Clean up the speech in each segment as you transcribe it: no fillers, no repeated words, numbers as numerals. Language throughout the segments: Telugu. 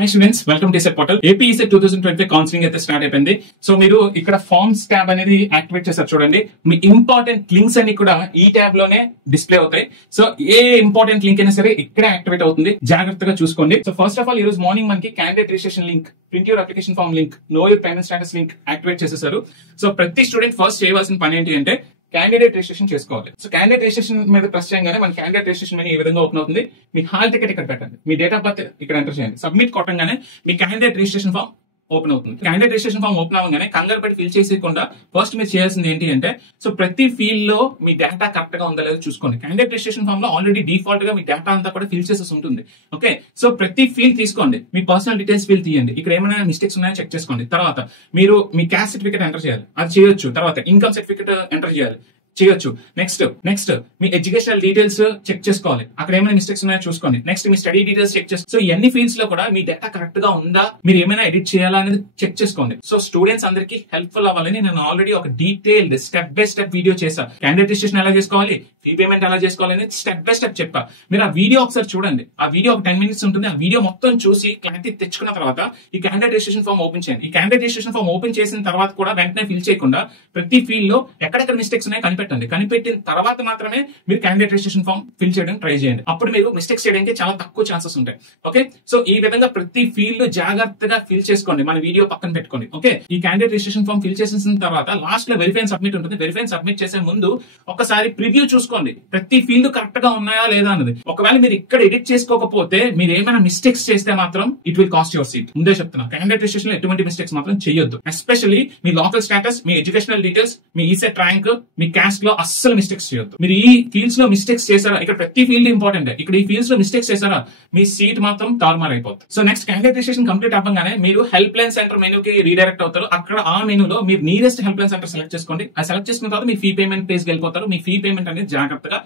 Hi students, welcome to ESET portal. AP ESET 2025 counselling అయితే స్టార్ట్ అయిపోయింది. సో మీరు ఇక్కడ ఫార్మ్స్ ట్యాబ్ అనేది యాక్టివేట్ చేస్తారు చూడండి. మీ ఇంపార్టెంట్ లింక్స్ అన్ని కూడా ఈ ట్యాబ్ లోనే డిస్ప్లే అవుతాయి. సో ఏ ఇంపార్టెంట్ లింక్ అయినా సరే ఇక్కడ యాక్టివేట్ అవుతుంది, జాగ్రత్తగా చూసుకోండి. సో ఫస్ట్ ఆఫ్ ఆల్ ఈ రోజు మార్నింగ్ మనకి candidate registration link, print your application form link, know your payment status link activate చేసేసారు. సో ప్రతి స్టూడెంట్ ఫస్ట్ చేయవలసిన పని ఏంటి అంటే క్యాండిడేట్ రిజిస్ట్రేషన్ చేసుకోవాలి. సో క్యాండిడేట్ రిజిస్ట్రేషన్ మీద ప్రెస్ చేయగానే మన క్యాండిడేట్ రిజిస్ట్రేషన్ మెనూ ఈ విధంగా ఓపెన్ అవుతుంది. మీ హాల్ టికెట్ ఇక్కడ పెట్టండి, మీ డేట్ ఆఫ్ బర్త్ ఇక్కడ ఎంటర్ చేయండి, సబ్మిట్ కొట్టంగానే మీ క్యాండిడేట్ రిజిస్ట్రేషన్ ఫామ్ ఓపెన్ అవుతుంది. క్యాండిడేట్ రిజిస్ట్రేషన్ ఫామ్ ఓపెన్ అవగానే కంగారు పెట్టి ఫిల్ చేసేయకుండా ఫస్ట్ మీరు చేయాల్సింది ఏంటి అంటే, సో ప్రతి ఫీల్డ్ లో మీ డేటా కరెక్ట్ గా ఉందా లేదో చూసుకోండి. క్యాండిడేట్ రిజిస్ట్రేషన్ ఫామ్ లో ఆల్రెడీ డిఫాల్ట్ గా మీ డేటా అంతా కూడా ఫిల్ చేసేసి ఉంటుంది. ఓకే, సో ప్రతి ఫీల్డ్ తీసుకోండి, మీ పర్సనల్ డీటెయిల్స్ ఫీల్డ్ తీయండి, ఇక్కడ ఏమైనా మిస్టేక్స్ ఉన్నాయో చెక్ చేసుకోండి. తర్వాత మీరు మీ క్యాస్ట్ సర్టిఫికేట్ ఎంటర్ చేయాలి, అది చేయొచ్చు. తర్వాత ఇన్కమ్ సర్టిఫికేట్ ఎంటర్ చేయాలి, చేయొచ్చు. నెక్స్ట్ మీ ఎడ్యుకేషనల్ డీటెయిల్స్ చెక్ చేసుకోవాలి, అక్కడ ఏమైనా మిస్టేక్స్ ఉన్నాయో చూసుకోండి. నెక్స్ట్ మీ స్టడీ డీటెయిల్స్ చెక్ చేసుకోండి. సో ఇవన్నీ ఫీల్డ్స్ లో కూడా మీ డేటా కరెక్ట్ గా ఉందా, మీరు ఏమైనా ఎడిట్ చేయాలా అనేది చెక్ చేసుకోండి. సో స్టూడెంట్స్ అందరికీ హెల్ప్ఫుల్ అవ్వాలని నేను ఆల్రెడీ ఒక detailed step by step video చేశాను. క్యాండిడేట్ రిజిస్ట్రేషన్ ఎలా చేసుకోవాలి, ఫీ పేమెంట్ ఎలా చేసుకోవాలని స్టెప్ బై స్టెప్ చెప్పా. మీరు ఆ వీడియో ఒకసారి చూడండి. ఆ వీడియో ఒక 10 minutes ఉంటుంది. ఆ వీడియో మొత్తం చూసి క్లారిటీ తెచ్చుకున్న తర్వాత ఈ క్యాండిడేట్ రిజిస్ట్రేషన్ ఫామ్ ఓపెన్ చేయండి. ఈ క్యాండిడేట్ రిజిస్ట్రేషన్ ఫామ్ ఓపెన్ చేసిన తర్వాత కూడా వెంటనే ఫిల్ చేయకుండా ప్రతి ఫీల్డ్ లో ఎక్కడెక్కడ మిస్టేక్స్ ఉన్నాయో కనిపెట్టండి. కనిపెట్టిన తర్వాత మాత్రమే మీరు క్యాండిడేట్ రిజిస్ట్రేషన్ ఫామ్ ఫిల్ చేయడం ట్రై చేయండి. అప్పుడు మీరు మిస్టేక్స్ చేయడానికి చాలా తక్కువ ఛాన్సెస్ ఉంటాయి. ఓకే, సో ఈ విధంగా ప్రతి ఫీల్డ్ జాగ్రత్తగా ఫిల్ చేసుకోండి. మన వీడియో పక్కన పెట్టుకోండి. ఓకే, ఈ క్యాండిడేట్ రిజిస్ట్రేషన్ ఫామ్ ఫిల్ చేసిన తర్వాత లాస్ట్ లో వెరిఫై అండ్ సబ్మిట్ ఉంటుంది. వెరిఫై అండ్ సబ్మిట్ చేసే ముందు ఒకసారి ప్రివ్యూ చూసుకోండి, ప్రతి ఫీల్డ్ కరెక్ట్ గా ఉన్నాయా లేదా అన్నది. ఒకవేళ మీరు ఇక్కడ ఎడిట్ చేసుకోకపోతే, మీరు ఏమైనా మిస్టేక్స్ చేస్తే మాత్రం it will cost your seat. ముందే చెప్తున్నా, క్యాండిడేట్ రిజిస్ట్రేషన్ లో ఎటువంటి మిస్టేక్స్ మాత్రం చేయొద్దు. ఎస్పెషల్లీ మీ లోకల్ స్టేటస్, మీ ఎడ్యుకేషనల్ డీటెయిల్స్, మీ ఈసెట్ ర్యాంక్, మీ క్యాస్ట్ లో అస్సలు మిస్టేక్స్ చేయొద్దు. మీరు ఈ ఫీల్డ్స్ లో మిస్టేక్స్ చేశారా, ఇక్కడ ప్రతి ఫీల్డ్ ఇంపార్టెంట్, ఇక్కడ ఈ ఫీల్డ్స్ లో మిస్టేక్స్ చేశారా మీ సీట్ మాత్రం తారుమారు అయిపోతుంది. So next candidate registration complete అవ్వగానే మీరు హెల్ప్ లైన్ సెంటర్ మెనూకి రీడైరెక్ట్ అవుతారు. అక్కడ ఆ మెనూలో మీరు nearest help line centre select చేసుకోండి. ఆ సెలెక్ట్ చేసుకున్న తర్వాత మీ ఫీ పేమెంట్ పేజ్ వెళ్ళిపోతారు. మీ ఫీ పేమెంట్ అనేది జాగ్రత్తగా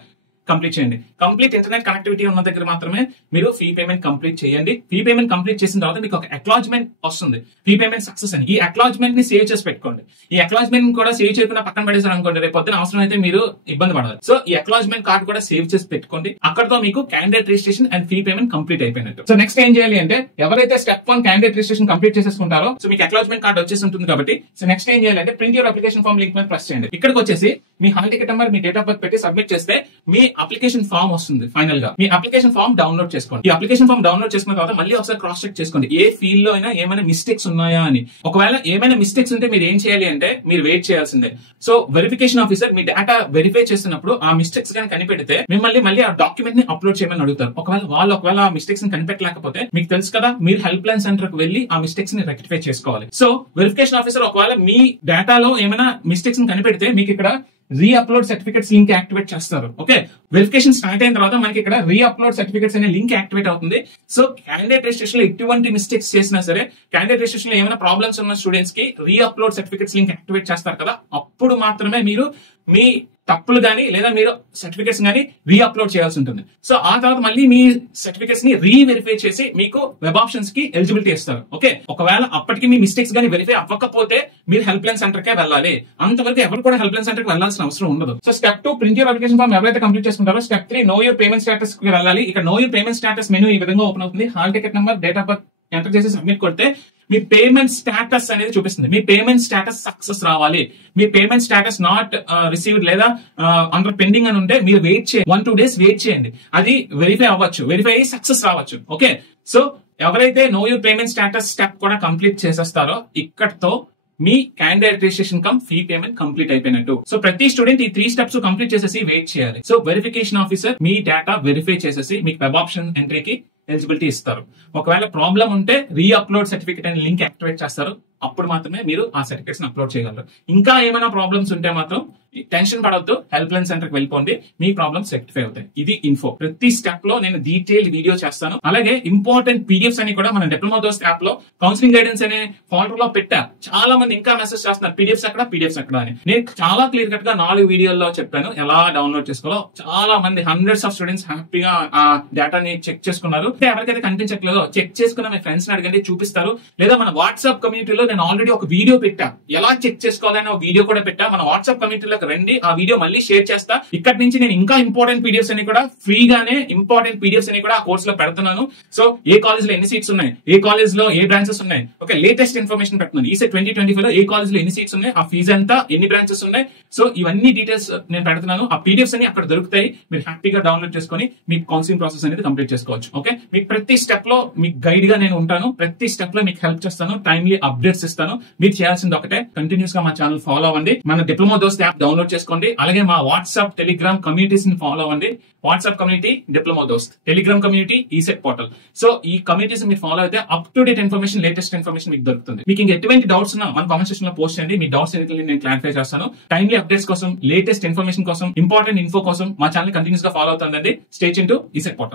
కంప్లీట్ చేయండి. కంప్లీట్ ఇంటర్నెట్ కనెక్టివిటీ ఉన్న దగ్గర మాత్రమే మీరు ఫీ పేమెంట్ కంప్లీట్ చేయండి. ఫీ పేమెంట్ కంప్లీట్ చేసిన తర్వాత మీకు ఒక అక్నాలెడ్జ్‌మెంట్ వస్తుంది, ఫీ పేమెంట్ సక్సెస్ అని. ఈ అక్నాలెడ్జ్‌మెంట్ ని సేవ్ చేసి పెట్టుకోండి. ఈ అక్నాలెడ్జ్‌మెంట్ కూడా సేవ్ చేయకుండా పక్కన పడేసారు అనుకోండి, రేపు పొద్దున అవసరం అయితే మీరు ఇబ్బంది పడాలి. సో ఈ అక్నాలెడ్జ్‌మెంట్ కార్డ్ కూడా సేవ్ చేసి పెట్టుకోండి. అక్కడతో మీకు candidate registration and fee payment complete అయిపోయినట్టు. సో నెక్స్ట్ ఏం చేయాలి అంటే, ఎవరైతే స్టెప్ 1 క్యాండిడేట్ రిజిస్ట్రేషన్ కంప్లీట్ చేసేసుకుంటారో, సో మీకు అక్నాలెడ్జ్‌మెంట్ కార్డ్ వచ్చేసి ఉంటుంది కాబట్టి, సో నెక్స్ట్ ఏం చేయాలి అంటే, print your application form link మీద ప్రెస్ చేయండి. ఇక్కడికి వచ్చేసి మీ హాల్ టికెట్ నెంబర్, మీ డేట్ ఆఫ్ బర్త్ పెట్టి సబ్మిట్ చేస్తే మీ అప్లికేషన్ ఫామ్ వస్తుంది. ఫైనల్ గా మీ అప్లికేషన్ ఫామ్ డౌన్లోడ్ చేసుకోండి. ఈ అప్లికేషన్ ఫామ్ డౌన్లోడ్ చేసుకున్న తర్వాత మళ్ళీ ఒకసారి క్రాస్ చెక్ చేసుకోండి, ఏ ఫీల్డ్ లో అయినా ఏమైనా మిస్టేక్స్ ఉన్నాయా అని. ఒకవేళ ఏమైనా మిస్టేక్స్ ఉంటే మీరు ఏం చేయాలి అంటే, మీరు వెయిట్ చేయాల్సిందే. సో వెరిఫికేషన్ ఆఫీసర్ మీ డేటా వెరిఫై చేస్తున్నప్పుడు ఆ మిస్టేక్స్ కానీ కనిపెడితే మిమ్మల్ని మళ్ళీ ఆ డాక్యుమెంట్ ని అప్లోడ్ చేయమని అడుగుతారు. ఒకవేళ ఆ మిస్టేక్స్ ని కనిపెట్టలేకపోతే, మీకు తెలుసు కదా, మీరు హెల్ప్ లైన్ సెంటర్ కి వెళ్లి ఆ మిస్టేక్స్ ని రెక్టిఫై చేసుకోవాలి. సో వెరిఫికేషన్ ఆఫీసర్ ఒకవేళ మీ డేటాలో ఏమైనా మిస్టేక్స్ ని కనిపెడితే మీకు ఇక్కడ రీ అప్లోడ్ సర్టిఫికేట్స్ లింక్ యాక్టివేట్ చేస్తారు. ఓకే, వెరిఫికేషన్ స్టార్ట్ అయిన తర్వాత మనకి ఇక్కడ రీ అప్లోడ్ సర్టిఫికేట్స్ అనే లింక్ యాక్టివేట్ అవుతుంది. సో క్యాండిడేట్ రిజిస్ట్రేషన్ లో ఎటువంటి మిస్టేక్స్ చేసినా సరే, క్యాండిడేట్ రిజిస్ట్రేషన్ లో ఏమైనా ప్రాబ్లమ్స్ ఉన్న స్టూడెంట్స్ కి రీ అప్లోడ్ సర్టిఫికేట్స్ లింక్ యాక్టివేట్ చేస్తారు కదా, అప్పుడు మాత్రమే మీరు మీ తప్పులు గానీ లేదా మీరు సర్టిఫికేట్స్ గానీ రీ అప్లోడ్ చేయాల్సి ఉంటుంది. సో ఆ తర్వాత మళ్ళీ మీ సర్టిఫికేట్స్ ని రీ వెరిఫై చేసి మీకు వెబ్ ఆప్షన్స్ కి ఎలిజిబిలిటీ ఇస్తారు. ఓకే, ఒకవేళ అప్పటికి మీ మిస్టేక్స్ గానీ వెరిఫై అవ్వకపోతే మీరు హెల్ప్ లైన్ సెంటర్ కే వెళ్ళాలి. అంతవరకు ఎవరు కూడా హెల్ప్ లైన్ సెంటర్ కి వెళ్ళాల్సిన అవసరం ఉండదు. So step 2 print your application form ఎవరైతే కంప్లీట్ చేసుకుంటారో, step 3 know your payment status కి వెళ్ళాలి. ఇక్కడ know your payment status menu ఈ విధంగా ఓపెన్ అవుతుంది. Hall ticket number, date of birth enter చేసి సబ్మిట్ కొడితే మీ పేమెంట్ స్టేటస్ అనేది చూపిస్తుంది. మీ పేమెంట్ స్టేటస్ సక్సెస్ రావాలి. మీ పేమెంట్ స్టేటస్ నాట్ రిసీవ్డ్ లేదా అండర్ పెండింగ్ అని ఉంటే మీరు వెయిట్ చేయండి, 1-2 days వెయిట్ చేయండి. అది వెరిఫై అవ్వచ్చు, వెరిఫై అయ్యి సక్సెస్ రావచ్చు. ఓకే, సో ఎవరైతే know your payment status step కూడా కంప్లీట్ చేసేస్తారో, ఇక్కడతో మీ candidate registration cum fee payment complete అయిపోయినట్టు. సో ప్రతి స్టూడెంట్ ఈ 3 steps కంప్లీట్ చేసేసి వెయిట్ చేయాలి. సో వెరిఫికేషన్ ఆఫీసర్ మీ డేటా వెరిఫై చేసేసి మీకు వెబ్ ఆప్షన్ ఎంట్రీకి ఎలిజిబిలిటీ ఇస్తారు. ఒకవేళ ప్రాబ్లం ఉంటే రీ అప్లోడ్ సర్టిఫికేట్ అనే లింక్ యాక్టివేట్ చేస్తారు. అప్పుడు మాత్రమే మీరు ఆ సర్టిఫికేట్స్ అప్లోడ్ చేయగలరు. ఇంకా ఏమైనా ప్రాబ్లమ్స్ ఉంటే మాత్రం టెన్షన్ పడవద్దు, హెల్ప్ లైన్ సెంటర్ కి వెళ్ళిపోండి, మీ ప్రాబ్లమ్స్ రెక్టిఫై అవుతాయి. ఇది ఇన్ఫో. ప్రతి స్టెప్ లో నేను డీటెయిల్ వీడియో చేస్తాను. అలాగే ఇంపార్టెంట్ పీడిఎఫ్స్ అని కూడా మన డిప్లొమా దోస్త్ యాప్ లో కౌన్సిలింగ్ గైడెన్స్ అనే ఫోల్డర్ లో పెట్టా. చాలా మంది ఇంకా మెసేజ్ చేస్తున్నారు, పీడిఎఫ్స్ ఎక్కడ అని. నేను చాలా క్లియర్ కట్ గా 4 వీడియోల్లో చెప్పాను ఎలా డౌన్లోడ్ చేసుకోవాలో. చాలా మంది హండ్రెడ్స్ ఆఫ్ స్టూడెంట్స్ హ్యాపీగా ఆ డేటాని చెక్ చేసుకున్నారు. ఎవరికైతే కనిపించట్లేదో చెక్ చేసుకున్న మీ ఫ్రెండ్స్ ని అడగండి, చూపిస్తారు. లేదా మన వాట్సాప్ కమ్యూనిటీలో నేను ఆల్రెడీ ఒక వీడియో పెట్టా, ఎలా చెక్ చేసుకోవాలని ఒక వీడియో కూడా పెట్టా. మన వాట్సాప్ కమ్యూనిటీలో అక్కడ రండి, ఆ వీడియో మళ్ళీ షేర్ చేస్తా. ఇక్కడ నుంచి నేను ఇంకా ఇంపార్టెంట్ పీడిఎఫ్స్ అని కూడా ఫ్రీగానే ఇంపార్టెంట్ పీడిఎఫ్స్ అని కూడా ఆ కోర్స్ లో పెడుతున్నాను. సో ఏ కాలేజ్ లో ఎన్ని సీట్స్ ఉన్నాయి, ఏ కాలేజ్ లో ఏ బ్రాంచెస్ ఉన్నాయి, ఓకే, లేటెస్ట్ ఇన్ఫర్మేషన్ పెడుతున్నాను. ఈసెట్ 2025 లో ఏ కాలేజ్ లో ఎన్ని సీట్స్ ఉన్నాయి, ఆ ఫీజు ఎంత, ఎన్ని బ్రాంచెస్ ఉన్నాయి, సో ఇవన్నీ డీటెయిల్స్ నేను పెడుతున్నాను. ఆ పీడిఎఫ్స్ అని అక్కడ దొరుకుతాయి. మీరు హ్యాపీగా డౌన్లోడ్ చేసుకొని మీ కౌన్సిలింగ్ ప్రాసెస్ అనేది కంప్లీట్ చేసుకోవచ్చు. ఓకే, మీకు ప్రతి స్టెప్ లో మీకు గైడ్ గా నేను ఉంటాను. ప్రతి స్టెప్ లో మీకు హెల్ప్ చేస్తాను, టైమ్లీ అప్డేట్స్ ఇస్తాను. మీరు చేయాల్సింది ఒకటే, కంటిన్యూస్ గా మా ఛానల్ ఫాలో అవ్వండి, మన డిప్లొమా దోస్త్ యాప్ డౌన్లోడ్ చేసుకోండి, అలాగే మా వాట్సాప్ టెలిగ్రామ్ కమ్యూనిటీస్ ని ఫాలో అవ్వండి. వాట్సాప్ కమ్యూనిటీ డిప్లొమా దోస్త్, Telegram community ECET portal. So ఈ కమ్యూనిటీస్ మీరు ఫాలో అయితే up to date information, latest information మీకు దొరుకుతుంది. మీకు ఇంకా ఎటువంటి డౌట్స్ ఉన్నా మన కామెంట్ సెక్షన్ లో పోస్ట్ చేయండి. మీ డౌట్స్ నేను క్లారిఫై చేస్తాను. టైమ్లీ అప్డేట్స్ కోసం, లేటెస్ట్ ఇన్ఫర్మేషన్ కోసం, ఇంపార్టెంట్ ఇన్ఫో కోసం మా ఛానల్ కంటిన్యూస్ గా ఫాలో అవుతుందండి. Stay tune to ECET portal.